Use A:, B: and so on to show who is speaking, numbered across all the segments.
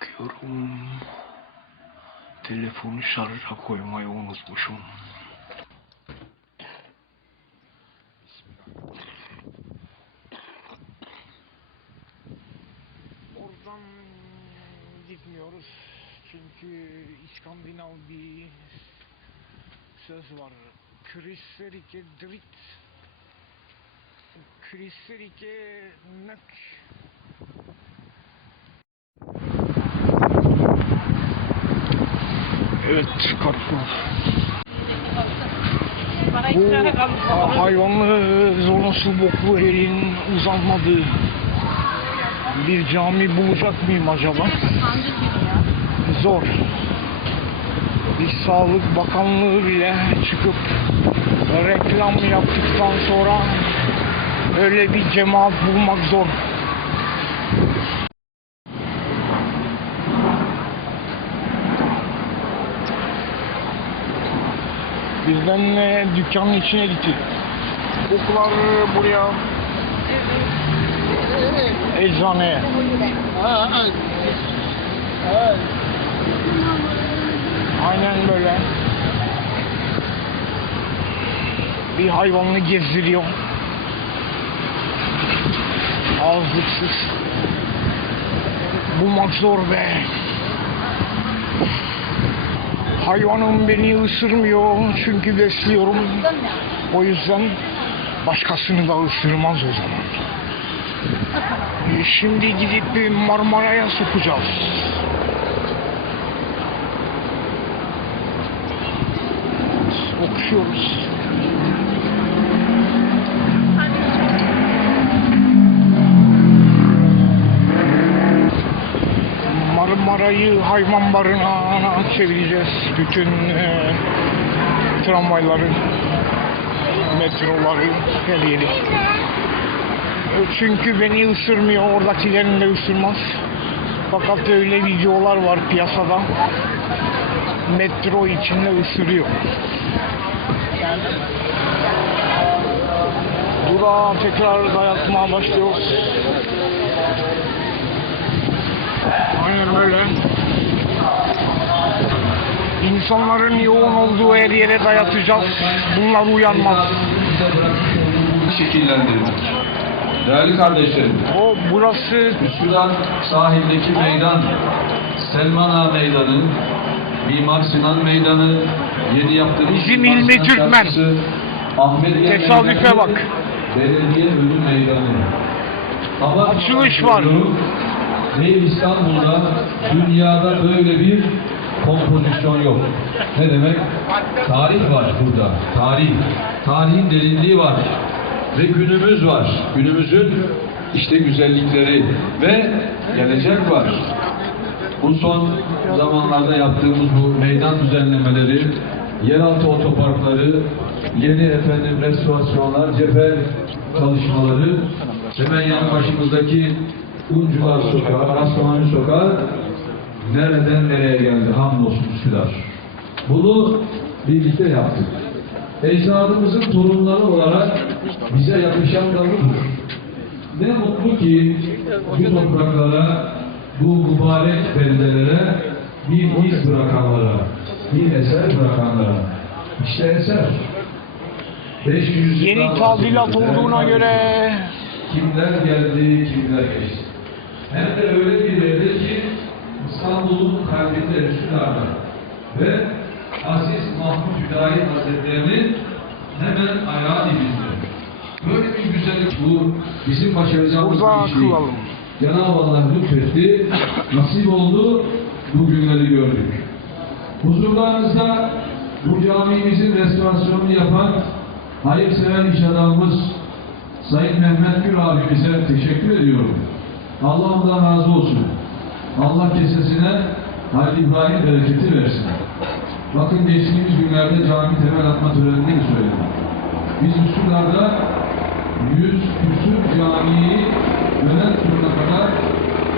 A: Çıkıyorum. Telefonu şarja koymayı unutmuşum. Oradan gitmiyoruz. Çünkü İskandinav bir söz var. Kristerike drit. Kristerike nök. Evet.
B: Bana
A: Bu hayvanlı zonası boklu elin uzanmadığı bir cami bulacak mıyım acaba?
B: Ya.
A: Zor. Bir Sağlık Bakanlığı bile çıkıp reklam yaptıktan sonra öyle bir cemaat bulmak zor. Bizden e, dükkanın içine gitti. Oklar buraya eczaneye. Aynen böyle. Bir hayvanını gezdiriyor. Ağızlıksız. Bulmak zor be. Hayvanım beni ısırmıyor çünkü besliyorum. O yüzden başkasını da ısırmaz o zaman. E, Şimdi gidip bir Marmara'ya sokacağız. Okşuyoruz. Marmara'yı hayvan barınağına çevireceğiz. Bütün e, tramvayları, metroları, her yeri. E, Çünkü beni ısırmıyor, oradakilerini de ısırmaz. Fakat öyle videolar var piyasada. Metro içinde ısırıyor. Durağa tekrar dayatmaya başlıyoruz. Aynen öyle. İnsanların yoğun olduğu her yere dayatacağız. Bunlar uyanmaz.
C: şekillendirmek. Değerli kardeşlerim,
A: O burası
C: Üsküdar sahildeki meydan, Selman Ağa Meydanı, Mimar Sinan Meydanı, yeni yaptığımız
A: Bizim
C: Mimar
A: İlmi
C: Sinan
A: Türkmen.
C: Ahmediye
A: Tesadüfe bak.
C: Belediye Ölüm Meydanı. Hava
A: Açılış var.
C: Ve İstanbul'da, dünyada böyle bir kompozisyon yok. Ne demek? Tarih var burada. Tarih. Tarihin derinliği var. Ve günümüz var. Günümüzün işte güzellikleri ve gelecek var. Bu son zamanlarda yaptığımız bu meydan düzenlemeleri, yeraltı otoparkları, yeni efendim restorasyonlar, cephe çalışmaları, hemen yanı başımızdaki Uncular Sokağı, Rastamani Sokağı nereden nereye geldi hamdolsun Üsküdar. Bunu birlikte yaptık. Ecdadımızın torunları olarak bize yakışan da budur. Ne mutlu ki bu topraklara, bu mübarek beldelere bir iz bırakanlara, bir eser bırakanlara. İşte eser. 500
A: yeni tadilat olduğuna göre
C: kimler geldi, kimler geçti. Hem de öyle bir yerde ki İstanbul'un kalbinde Üsküdar'da ve Aziz Mahmut Hüdayi Hazretleri'nin hemen ayağı dibinde. Böyle bir güzellik bu bizim başaracağımız bir iş değil. Cenab-ı Allah lütfetti, nasip oldu, bu günleri gördük. Huzurlarınızda bu camimizin restorasyonunu yapan hayırsever iş adamımız Sayın Mehmet Gür abimize teşekkür ediyorum. Allah ondan razı olsun. Allah kesesine Halil İbrahim bereketi versin. Bakın geçtiğimiz günlerde cami temel atma töreninde de söyledim. Biz Üsküdar'da 100 küsur camiyi dönem turuna kadar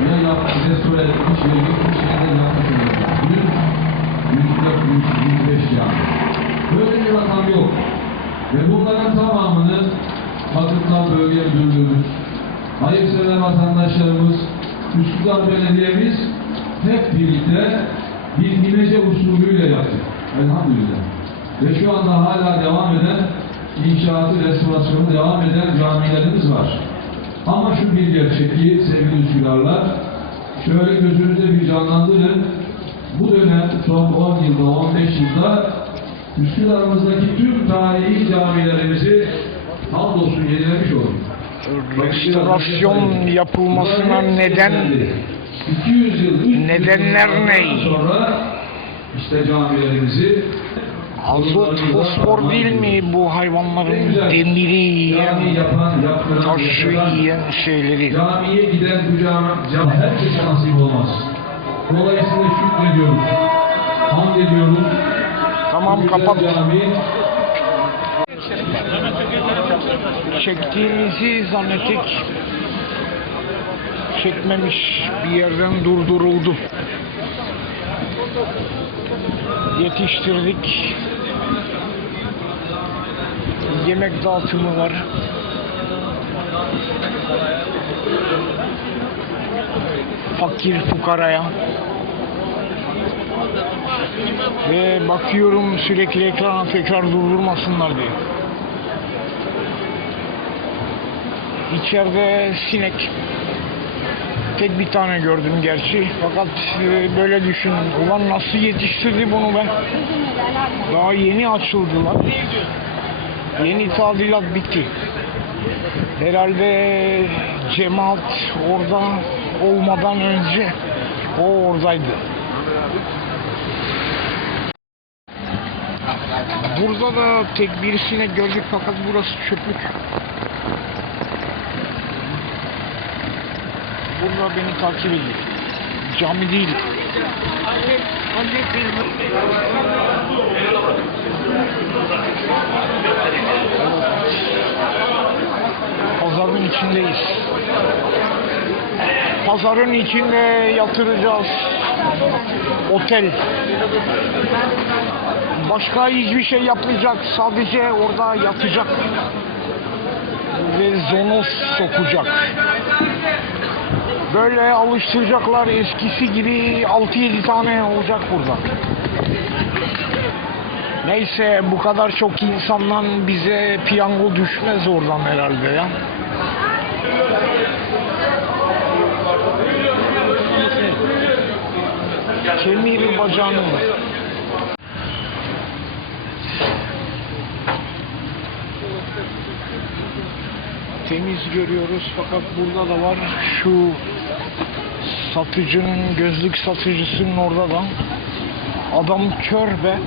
C: ya yapmış, restore etmiş, ya gitmiş, ya da yapmış olacak. 100, 104, 105 cami. Böyle bir rakam yok. Ve bunların tamamını Vakıflar Bölge Müdürlüğümüz, hayırsever vatandaşlarımız, Üsküdar Belediye'miz hep birlikte bir imece usulüyle yaptık. Elhamdülillah. Ve şu anda hala devam eden inşaatı, restorasyonu devam eden camilerimiz var. Ama şu bir gerçek ki sevgili Üsküdarlar, şöyle gözünüzde bir canlandırın. Bu dönem son 10 yılda, 15 yılda Üsküdar'ımızdaki tüm tarihi camilerimizi hamdolsun yenilemiş olduk.
A: Restorasyon yapılmasına neden
C: 200 yıl, 300
A: Nedenler ne?
C: İşte camilerimizi
A: azot, fosfor değil mi bu hayvanların demiri yiyen, taşı yiyen şeyleri?
C: Camiye giden bu cami, herkese nasip olmaz. Dolayısıyla şükrediyoruz. Hamd ediyoruz.
A: Tamam kapat.
C: Cami,
A: Çektiğimizi zannettik. Çekmemiş bir yerden durduruldu. Yetiştirdik. Yemek dağıtımı var. Fakir fukaraya. Ve bakıyorum sürekli ekrana tekrar durdurmasınlar diye. İçeride sinek. Tek bir tane gördüm gerçi. Fakat e, böyle düşün. Ulan nasıl yetiştirdi bunu ben? Daha yeni açıldılar. Yeni tadilat bitti. Herhalde cemaat orada olmadan önce o oradaydı. Burada da tek bir sinek gördük fakat burası çöplük. Burada beni takip ediyor. Cami değil. Pazarın içindeyiz. Pazarın içinde yatıracağız. Otel. Başka hiçbir şey yapmayacak. Sadece orada yatacak. Ve zonos sokacak. Böyle alıştıracaklar eskisi gibi 6-7 tane olacak burada. Neyse bu kadar çok insandan bize piyango düşmez oradan herhalde ya. Kemir bacağını mı? Temiz görüyoruz fakat burada da var şu satıcının gözlük satıcısının orada da adam kör be.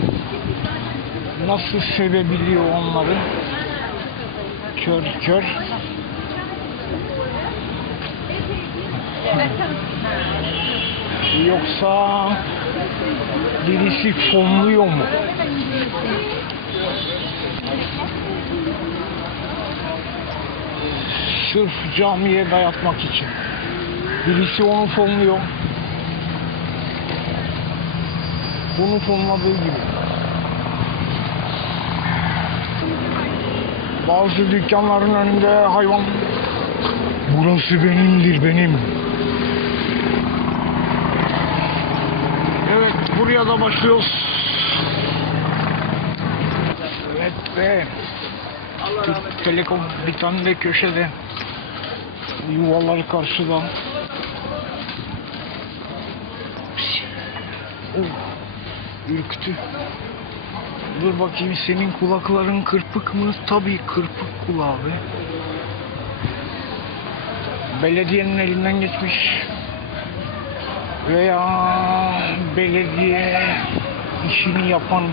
A: Nasıl sevebiliyor onları? Kör kör. Yoksa birisi fonluyor mu? Sırf camiye dayatmak için birisi onu fonluyor bunu fonladığı gibi. Bazı dükkanların önünde hayvan. Burası benimdir benim. Evet buraya da başlıyoruz. Evet be. Telekom bir tane de köşede. Yuvaları karşıda oh, ürktü Dur bakayım senin kulakların kırpık mı? Tabii kırpık kulağı be. Belediyenin elinden geçmiş. Veya belediye işini yapan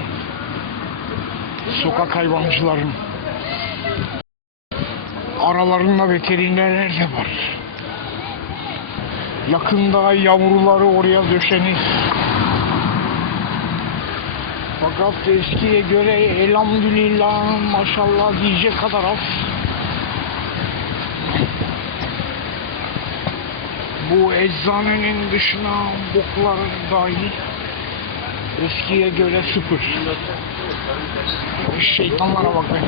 A: sokak hayvancıların aralarında veterinerler de var. Yakında yavruları oraya döşenir. Fakat eskiye göre elhamdülillah maşallah diyecek kadar az. Bu eczanenin dışına boklar dahil eskiye göre sıfır. Şeytanlara bak be.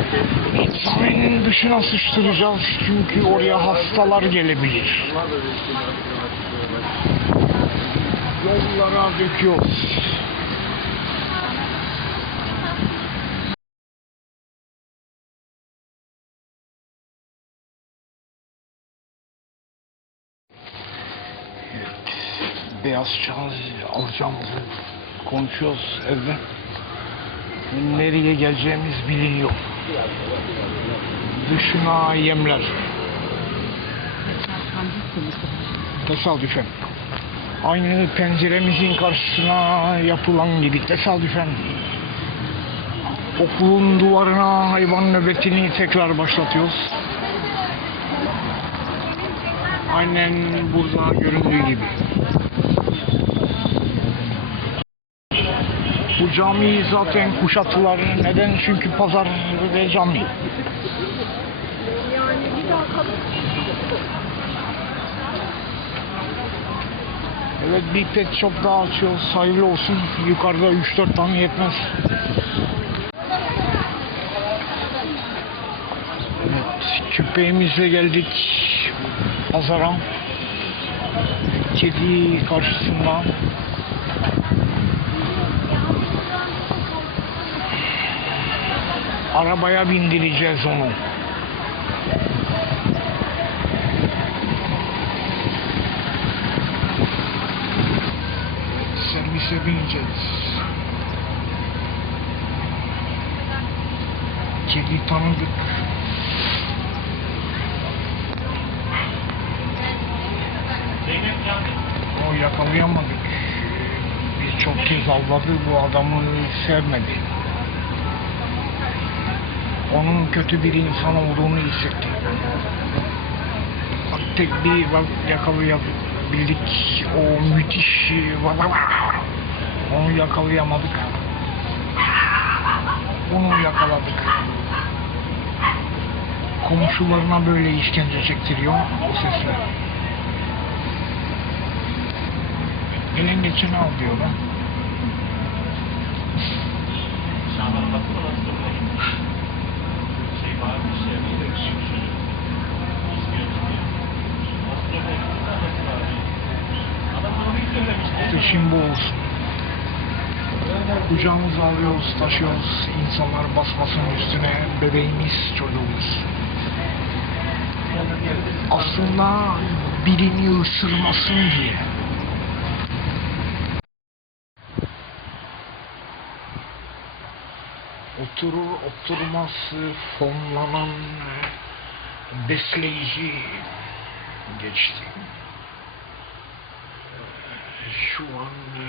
A: Eczanenin dışına sıçtıracağız çünkü oraya hastalar gelebilir. Yol yollara döküyoruz. Evet, Çay alacağımızı konuşuyoruz evde. Nereye geleceğimiz biliniyor. Dışına yemler. Tesadüfen. Aynı penceremizin karşısına yapılan gibi tesadüfen. Okulun duvarına hayvan nöbetini tekrar başlatıyoruz. Aynen burada göründüğü gibi. Bu cami zaten kuşattılar. Neden? Çünkü pazar ve cami. Evet bir pet shop daha açıyoruz. Hayırlı olsun. Yukarıda 3-4 tane yetmez. Evet, köpeğimizle geldik pazara. Kedi karşısında. Arabaya bindireceğiz onu. Servise bineceğiz. Kedi tanıdık. O yakalayamadık. Biz çok kez avladı bu adamı sevmedi. Onun kötü bir insan olduğunu hissetti. Bak tek bir yakalayabildik. O müthiş onu yakalayamadık. Onu yakaladık. Komşularına böyle işkence çektiriyor o sesle. Elin geçeni al diyorlar. İşin bu olsun. Kucağımıza alıyoruz, taşıyoruz. İnsanlar basmasın üstüne. Bebeğimiz, çocuğumuz. Aslında birini ısırmasın diye. Oturur oturmaz fonlanan besleyici geçti. Şu an e,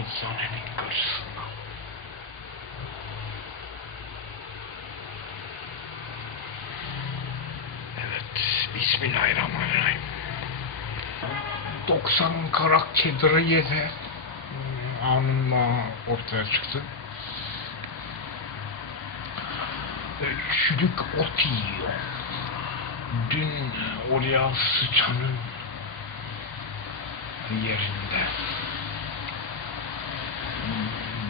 A: eczanenin karşısında. Evet, Bismillahirrahmanirrahim. 90 karakteri de hmm, anında ortaya çıktı. E, Çürük ot yiyor. Dün oraya sıçanın yerinde.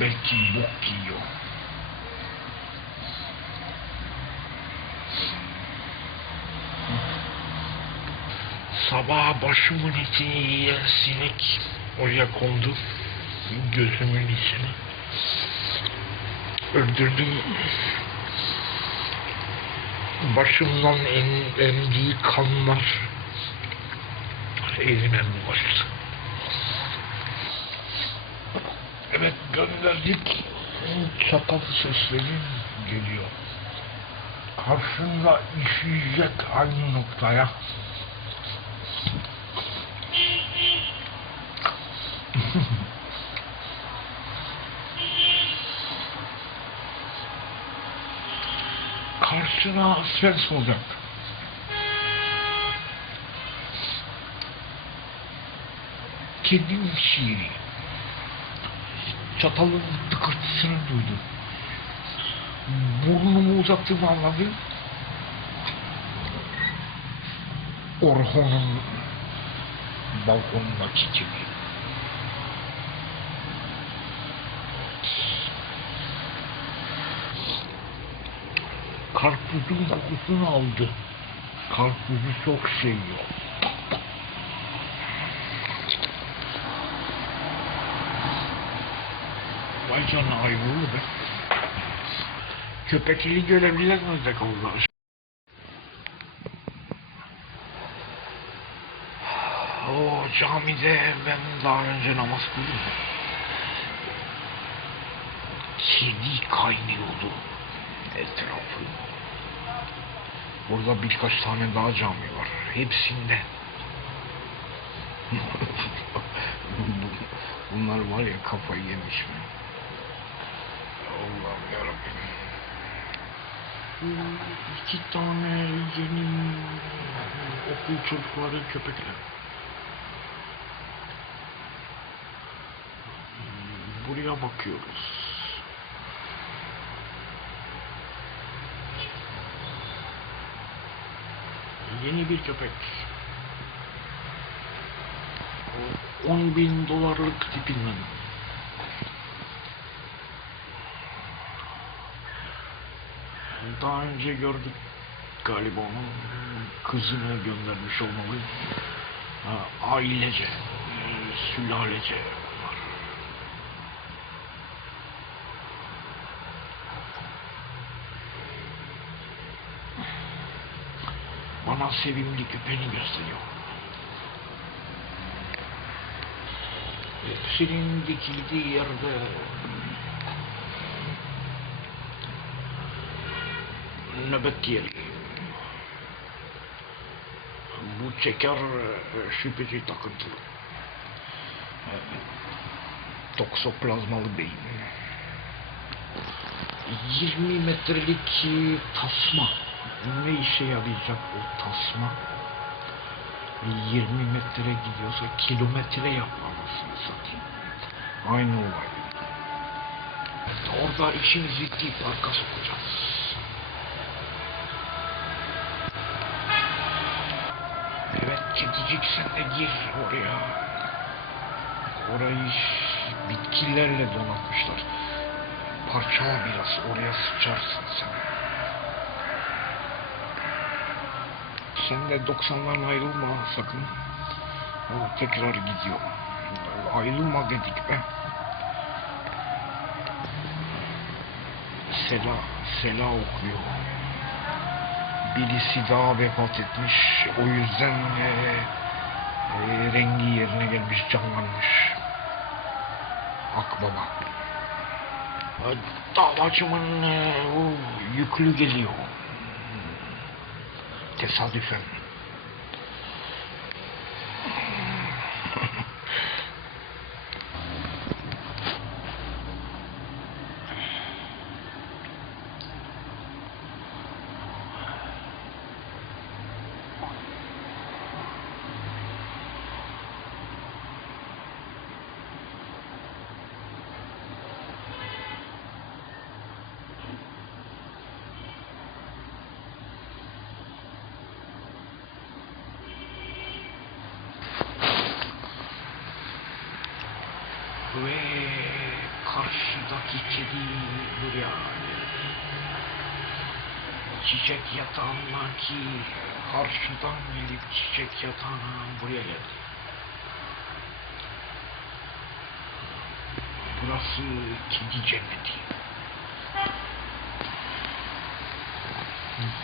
A: Belki bok yiyor. Sabah başımın etini yiyen sinek oraya kondu. Gözümün içine. Öldürdüm. Başımdan em, emdiği kanlar elime bulaştı. Evet gönderdik. Çatal sesleri geliyor. Karşında işleyecek aynı noktaya. Karşına ses olacak. Kedim şiiri. Çatalın tıkırtısını duydum. Burnumu uzattığımı anladım. Orhon'un balkonundaki gibi. Karpuzun kokusunu aldı. Karpuzu çok seviyor. Vay canına hayvurlu be. Köpekli görevliler nerede kaldılar? O camide ben daha önce namaz kıldım. Kedi kaynıyordu etrafı. Burada birkaç tane daha cami var. Hepsinde. Bunlar var ya kafayı yemiş mi? Allah'ım yarabbim. İki tane yeni okul çocukları köpekler. Buraya bakıyoruz. Yeni bir köpek. 10 bin dolarlık tipinden. Daha önce gördük galiba onun kızını göndermiş olmalı. Ailece, sülalece var. Bana sevimli köpeğini gösteriyor. Hepsinin dikildiği yerde nöbet yeri. Bu çeker e, şüpheci takıntılı. Toksoplazmalı beyin. 20 metrelik tasma. Ne işe yarayacak o tasma? 20 metre gidiyorsa kilometre yapmamasını satayım. Aynı olay. Orada işimizi ciddi parka sokacağız. Evet kedicik sen de gir oraya. Orayı bitkilerle donatmışlar. Parçala biraz oraya sıçarsın sen. Sen de 90'dan ayrılma sakın. O tekrar gidiyor. Ayrılma dedik be. Sela, Sela okuyor. Birisi daha vefat etmiş. O yüzden e, e, rengi yerine gelmiş, canlanmış. Akbaba. Davacımın e, o yüklü geliyor. Tesadüfen. Ve karşıdaki kedi buraya çiçek yatağından ki karşıdan gelip çiçek yatağına buraya geldi. Burası kedi cenneti.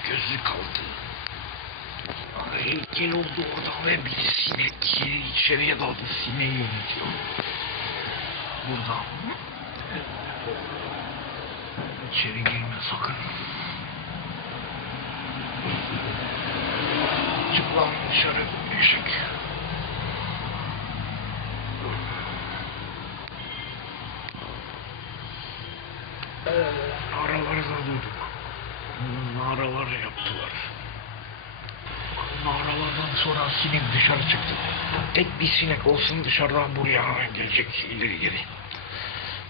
A: Gözü kaldı. Heykel oldu orada ve bir sinek içeriye daldı. Sineği yönetiyor. Burada. İçeri girme sakın. Çık lan dışarı eşek. Naraları da duyduk. Naralar yaptılar. Naralardan sonra sinek dışarı çıktı. Tek bir sinek olsun dışarıdan buraya gelecek ileri geri.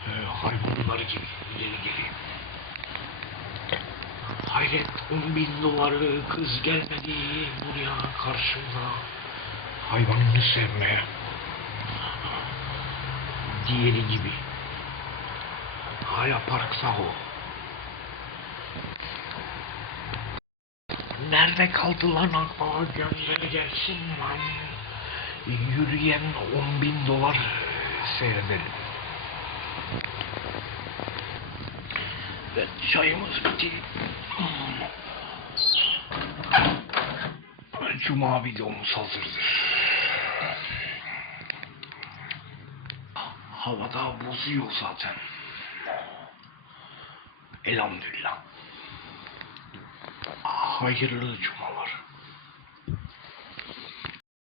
A: Ee, hayvanlar gibi ileri geri. Hayret 10 bin doları kız gelmedi buraya karşımda. Hayvanını sevmeye. Diğeri gibi. Hala parkta o. nerede kaldı lan akbaba gönder gelsin lan. Yürüyen 10 bin dolar seyredelim. Ve çayımız bitti. Cuma videomuz hazırdır. Havada bozuyor zaten. Elhamdülillah. Hayırlı cuma.